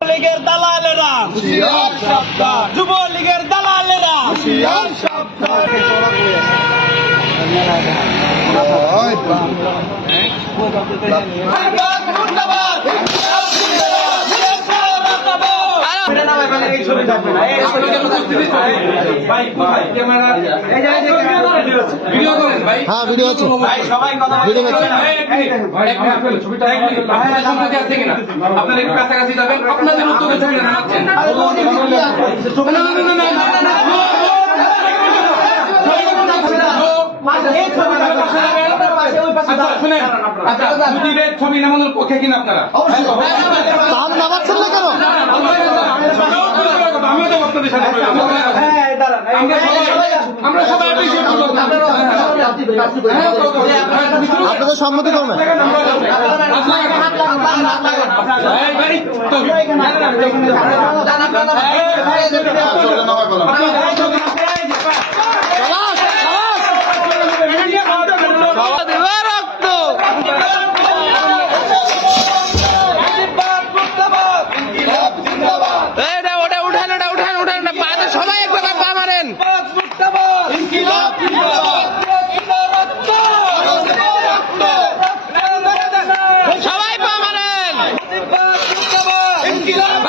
লীগের দালালেরা যুবলীগের দালালেরা ভিডিও ভাই হ্যাঁ ভিডিও আছে ভিডিও আছে আপনারা একটু কাছাকাছি যাবেন আপনাদের উদ্যোগে না, না, না, না। আচ্ছা। আচ্ছা, ছবি নামানোর পক্ষে কিনা আপনারা নামাচ্ছেন না কেন আমিও তো আপনাদের সাথে রইলাম। আমরা সবাই আমরা সবাই। হ্যাঁ, হ্যাঁ, আপনাদের সম্মতি কমে